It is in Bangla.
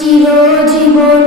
চিরজীবন